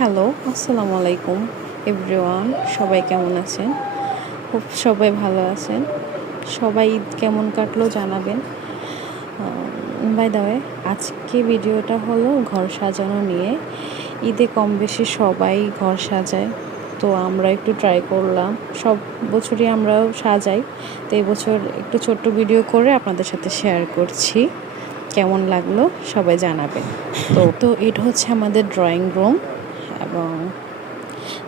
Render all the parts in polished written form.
Hello, আসসালামু আলাইকুম everyone. সবাই কেমন আছেন? খুব সবাই ভালো আছেন। সবাই ঈদ কেমন কাটলো জানাবেন। বাই দ্য ওয়ে, আজকে ভিডিওটা হলো ঘর সাজানো নিয়ে। ঈদে কম বেশি সবাই ঘর সাজায়, তো আমরা একটু ট্রাই করলাম। সব বছরই আমরাও সাজাই, তো এই বছর একটু ছোট্ট ভিডিও করে আপনাদের সাথে শেয়ার করছি। কেমন লাগলো সবাই জানাবেন। তো এটা হচ্ছে আমাদের ড্রয়িং রুম, এবং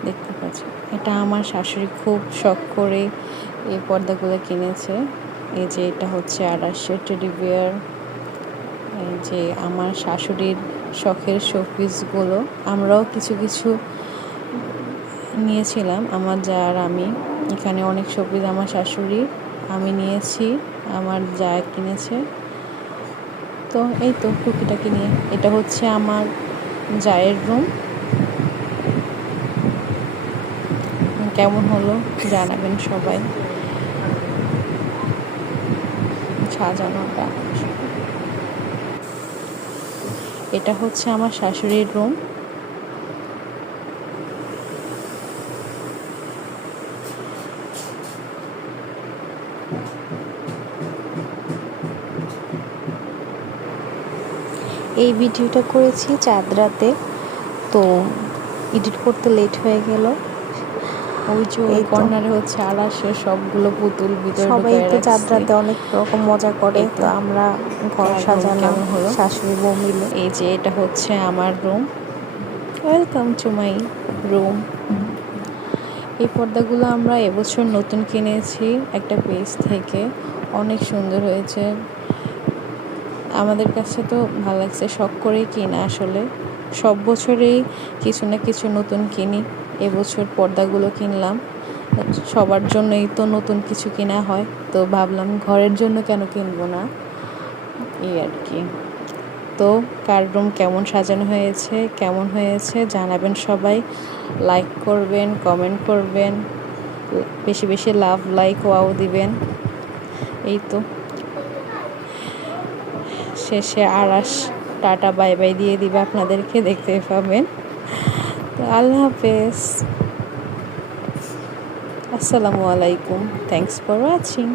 দেখতে পাচ্ছি এটা আমার শাশুড়ি খুব শখ করে এই পর্দাগুলো কিনেছে। এই যে এটা হচ্ছে আড়াইশের টেডি বিয়ার। এই যে আমার শাশুড়ির শখের শোপিসগুলো আমরাও কিছু কিছু নিয়েছিলাম, আমার যা আর আমি। এখানে অনেক শোপিস আমার শাশুড়ি, আমি নিয়েছি, আমার যা কিনেছে। তো এই তো টুকিটাকি নিয়ে এটা হচ্ছে আমার জায়ের রুম। কেমন হলো জানাবেন সবাই। সাজানোটা, এটা হচ্ছে আমার শাশুড়ির রুম। এই ভিডিওটা করেছি চাঁদ রাতে, তো এডিট করতে লেট হয়ে গেল। ওই যে ওই কর্নারে হচ্ছে আড়াশের সবগুলো পুতুল ভিতরে সবাই তো চাঁদ রাতে অনেক রকম মজা করে, তো আমরা ঘর সাজালাম হলো শাশুড়ি বউ মিলে। এই যে এটা হচ্ছে আমার room. Welcome to my room. এই পর্দাগুলো আমরা এবছর নতুন কিনেছি একটা পেজ থেকে, অনেক সুন্দর হয়েছে। আমাদের কাছে তো ভালো লাগছে, শখ করেই কিনা। আসলে সব বছরেই কিছু না কিছু নতুন কিনি, এবছর পর্দাগুলো কিনলাম। সবার জন্যই তো নতুন কিছু কিনা হয়, তো ভাবলাম ঘরের জন্য কেন কিনবো না, এই আর কি। তো কার রুম কেমন সাজানো হয়েছে, কেমন হয়েছে জানাবেন সবাই। লাইক করবেন, কমেন্ট করবেন, বেশি বেশি লাভ, লাইক, ওয়াও দিবেন। এই তো শেষে আরাশ টাটা বাই বাই দিয়ে দিবে আপনাদেরকে, দেখতে পাবেন। তো আল্লাহ হাফেজ, আসসালামু আলাইকুম, থ্যাংকস ফর ওয়াচিং।